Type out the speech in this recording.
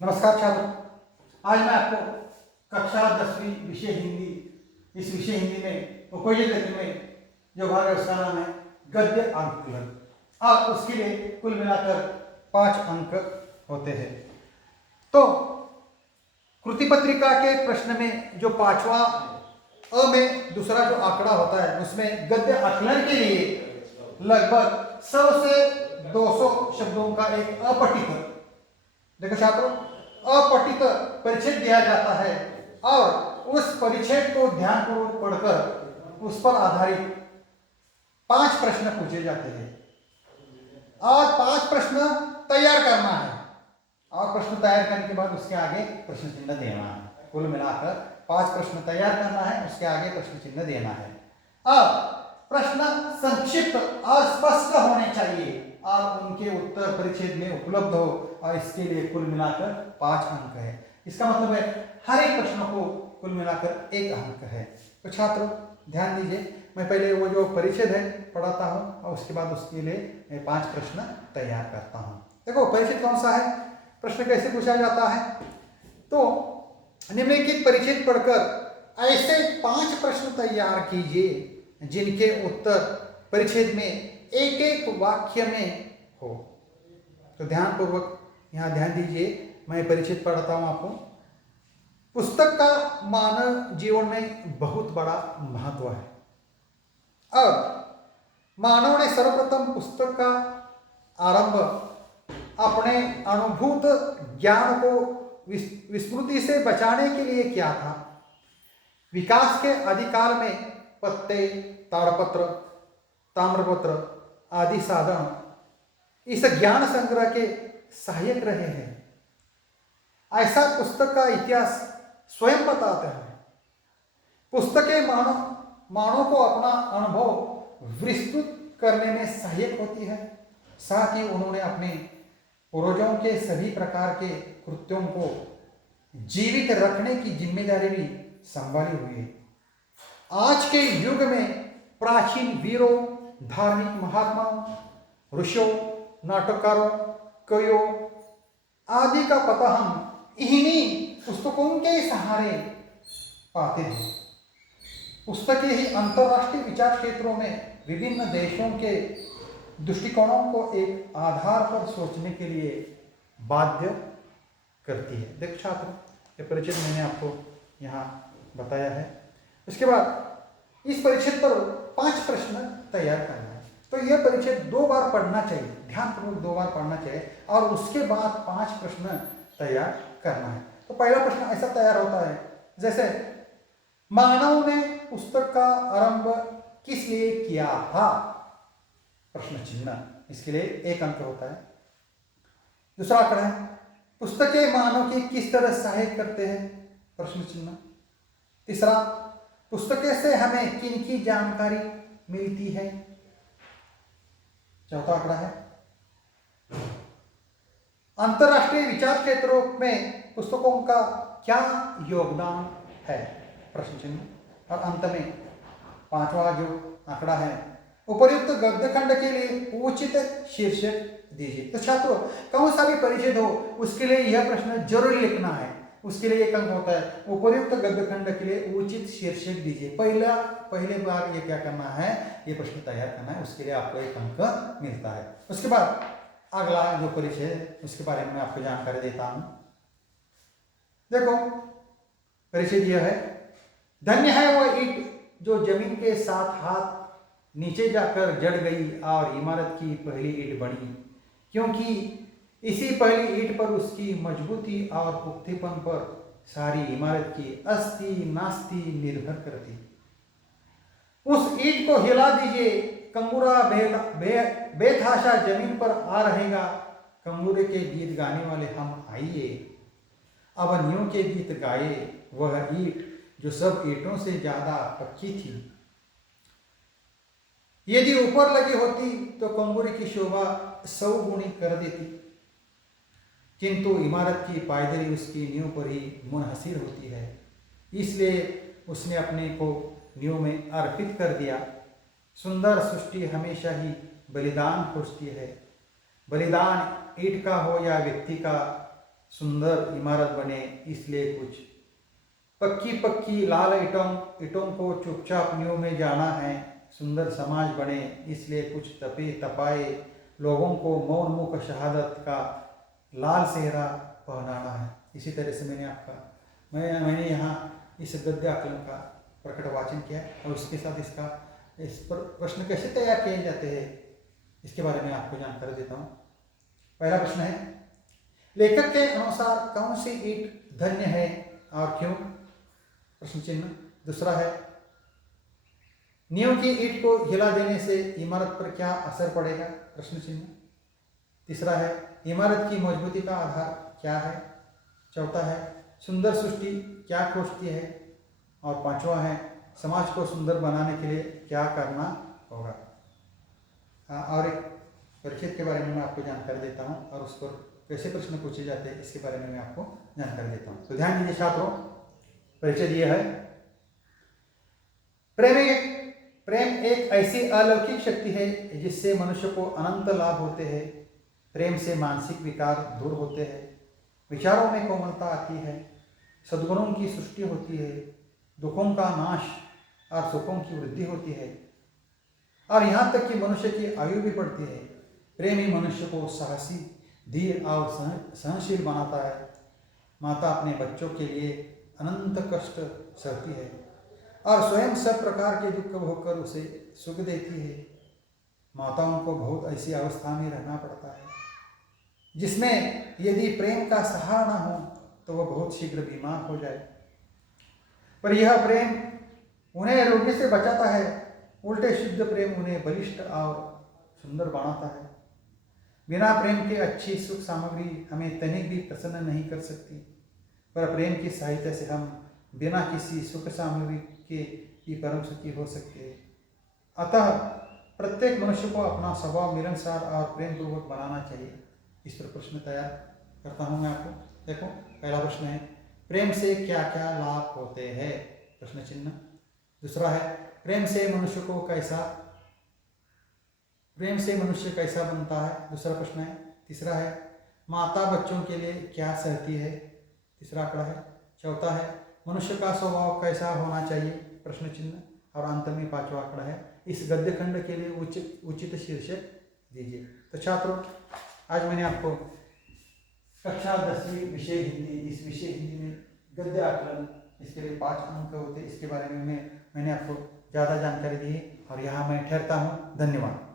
नमस्कार छात्रों, आज मैं आपको कक्षा 10वीं विषय हिंदी, इस विषय हिंदी में उपयोजित गद्य में जो भाग है उसका नाम है गद्य आकलन और उसके लिए कुल मिलाकर 5 अंक होते हैं। तो कृति पत्रिका के प्रश्न में जो 5वां अ में दूसरा जो आंकड़ा होता है उसमें गद्य आकलन के लिए लगभग 100 से 200 शब्दों का एक अपठित, देखो छात्रों, अपठित परिच्छेद दिया जाता है और उस परिच्छेद को ध्यानपूर्वक पढ़कर उस पर आधारित 5 प्रश्न पूछे जाते हैं और 5 प्रश्न तैयार करना है और प्रश्न तैयार करने के बाद उसके आगे प्रश्न चिन्ह देना है। कुल मिलाकर 5 प्रश्न तैयार करना है, उसके आगे प्रश्न चिन्ह देना है। अब प्रश्न संक्षिप्त और स्पष्ट होने चाहिए और उनके उत्तर परिच्छेद में उपलब्ध हो और इसके लिए कुल मिलाकर 5 अंक है। इसका मतलब है हर एक प्रश्न को कुल मिलाकर 1 अंक है। तो छात्रों ध्यान दीजिए, मैं पहले वो जो परिच्छेद है पढ़ाता हूँ और उसके बाद उसके लिए मैं 5 प्रश्न तैयार करता हूँ। देखो परिच्छेद कौन सा है, प्रश्न कैसे पूछा जाता है। तो निम्नलिखित परिच्छेद पढ़कर ऐसे 5 प्रश्न तैयार कीजिए जिनके उत्तर परिच्छेद में एक एक वाक्य में हो। तो ध्यानपूर्वक यहाँ ध्यान दीजिए, मैं परिच्छेद पढ़ाता हूँ आपको। पुस्तक का मानव जीवन में बहुत बड़ा महत्व है। अब मानव ने सर्वप्रथम पुस्तक का आरंभ अपने अनुभूत ज्ञान को विस्मृति से बचाने के लिए किया था। विकास के अधिकार में पत्ते, ताड़पत्र, ताम्रपत्र आदि साधन इस ज्ञान संग्रह के सहायक रहे हैं। ऐसा पुस्तक का इतिहास स्वयं बताता है। पुस्तकें मानव को अपना अनुभव विस्तृत करने में सहायक होती है, साथ ही उन्होंने अपने पूर्वजों के सभी प्रकार के कृत्यों को जीवित रखने की जिम्मेदारी भी संभाली हुई है। आज के युग में प्राचीन वीरों, धार्मिक महात्माओं, ऋषियों, नाटककारों, कवियों आदि का पता हम इन्हीं पुस्तकों के सहारे पाते हैं। पुस्तकें ही अंतरराष्ट्रीय विचार क्षेत्रों में विभिन्न देशों के दृष्टिकोणों को एक आधार पर सोचने के लिए बाध्य करती है। देखो छात्रों, ये परिच्छेद मैंने आपको यहाँ बताया है। उसके बाद इस परिच्छेद पर 5 प्रश्न तैयार करना है। तो यह परिच्छेद 2 बार पढ़ना चाहिए, ध्यानपूर्वक 2 बार पढ़ना चाहिए और उसके बाद 5 प्रश्न तैयार करना है। तो पहला प्रश्न ऐसा तैयार होता है जैसे, मानव ने पुस्तक का आरंभ किस लिए किया था, प्रश्न चिन्ह, इसके लिए 1 अंक होता है। दूसरा आंकड़ा है, पुस्तकें मानव की किस तरह सहायक करते हैं, प्रश्न चिन्ह। तीसरा, पुस्तकें से हमें किन की जानकारी मिलती है। चौथा आंकड़ा है, अंतरराष्ट्रीय विचार क्षेत्रों में पुस्तकों का क्या योगदान है, प्रश्न चिन्ह। और अंत में 5वां जो आंकड़ा है, उपर्युक्त गद्यखंड के लिए उचित शीर्षक दीजिए। तो छात्रों कौन सा भी परिच्छेद हो उसके लिए यह प्रश्न जरूर लिखना है, उसके लिए 1 अंक होता है। उपर्युक्त गद्यखंड के लिए उचित शीर्षक दीजिए। पहले बार ये क्या करना है, ये प्रश्न तैयार करना है, उसके लिए आपको 1 अंक मिलता है। उसके बाद अगला जो परिच्छेद उसके बारे में आपको जानकारी देता हूं। देखो परिच्छेद यह है, धन्य है वह ईंट जो जमीन के साथ हाथ नीचे जाकर जड़ गई और इमारत की पहली ईंट बनी, क्योंकि इसी पहली ईंट पर उसकी मजबूती और पुख्तेपन पर सारी इमारत की अस्ति नास्ति निर्भर करती। उस ईंट को हिला दीजिए, कंगूरा बेतहाशा जमीन पर आ रहेगा। कंगूरे के गीत गाने वाले हम आइए, अब न्यू के गीत गाए वह ईंट जो सब ईंटों से ज्यादा पक्की थी। यदि ऊपर लगी होती तो कंगूरे की शोभा 100 गुनी कर देती, किंतु इमारत की पायदरी उसकी नींव पर ही मुनहसिर होती है, इसलिए उसने अपने को नींव में अर्पित कर दिया। सुंदर सृष्टि हमेशा ही बलिदान खोजती है। बलिदान ईंट का हो या व्यक्ति का, सुंदर इमारत बने इसलिए कुछ, पक्की पक्की लाल ईंटों को चुपचाप नींव में जाना है, सुंदर समाज बने इसलिए कुछ, तपे तपाए लोगों को मौन मुख शहादत का लाल सेहरा पहनाना है। इसी तरह से मैंने यहाँ इस गद्य आकलन का प्रकट वाचन किया और उसके साथ इस पर प्रश्न कैसे तैयार किए जाते हैं इसके बारे में आपको जानकारी देता हूँ। पहला प्रश्न है, लेखक के अनुसार कौन सी ईंट धन्य है और क्यों? प्रश्न चिन्ह। दूसरा है, नींव की ईंट को हिला देने से इमारत पर क्या असर पड़ेगा? प्रश्न चिन्ह। तीसरा है, इमारत की मजबूती का आधार क्या है? चौथा है, सुंदर सृष्टि क्या खोजती है? और पांचवा है, समाज को सुंदर बनाने के लिए क्या करना होगा? और एक परिचित के बारे में मैं आपको जानकारी देता हूँ और उस पर कैसे प्रश्न पूछे जाते हैं इसके बारे में मैं आपको जानकारी देता हूँ। तो ध्यान दीजिए छात्रों, परिचय ये है, प्रेम एक ऐसी अलौकिक शक्ति है जिससे मनुष्य को अनंत लाभ होते हैं। प्रेम से मानसिक विकार दूर होते हैं, विचारों में कोमलता आती है, सद्गुणों की सृष्टि होती है, दुखों का नाश और सुखों की वृद्धि होती है और यहाँ तक कि मनुष्य की आयु भी बढ़ती है। प्रेम ही मनुष्य को साहसी, धीर और सहनशील बनाता है। माता अपने बच्चों के लिए अनंत कष्ट सहती है और स्वयं सब प्रकार के दुख होकर उसे सुख देती है। माताओं को बहुत ऐसी अवस्था में रहना पड़ता है जिसमें यदि प्रेम का सहारा न हो तो वह बहुत शीघ्र बीमार हो जाए, पर यह प्रेम उन्हें रोगी से बचाता है। उल्टे शुद्ध प्रेम उन्हें बलिष्ठ और सुंदर बनाता है। बिना प्रेम के अच्छी सुख सामग्री हमें तनिक भी प्रसन्न नहीं कर सकती, पर प्रेम की सहायता से हम बिना किसी सुख सामग्री के भी परम सुखी हो सकते हैं। अतः प्रत्येक मनुष्य को अपना स्वभाव मिलनसार और प्रेम पूर्वक बनाना चाहिए। इस पर प्रश्न तैयार करता हूँ मैं आपको। देखो, पहला प्रश्न है, प्रेम से क्या क्या लाभ होते हैं? प्रश्न चिन्ह। दूसरा है, प्रेम से मनुष्य कैसा बनता है? दूसरा प्रश्न है। तीसरा है, माता बच्चों के लिए क्या सहती है? तीसरा आंकड़ा है। चौथा है, मनुष्य का स्वभाव कैसा होना चाहिए? प्रश्न चिन्ह। और अंत में पांचवा आंकड़ा है, इस गद्य खंड के लिए उचित शीर्षक दीजिए। तो छात्रों, आज मैंने आपको कक्षा 10वीं विषय हिंदी, इस विषय हिंदी में गद्य आकलन, इसके लिए 5 अंक होते, इसके बारे में मैंने आपको ज़्यादा जानकारी दी और यहाँ मैं ठहरता हूँ। धन्यवाद।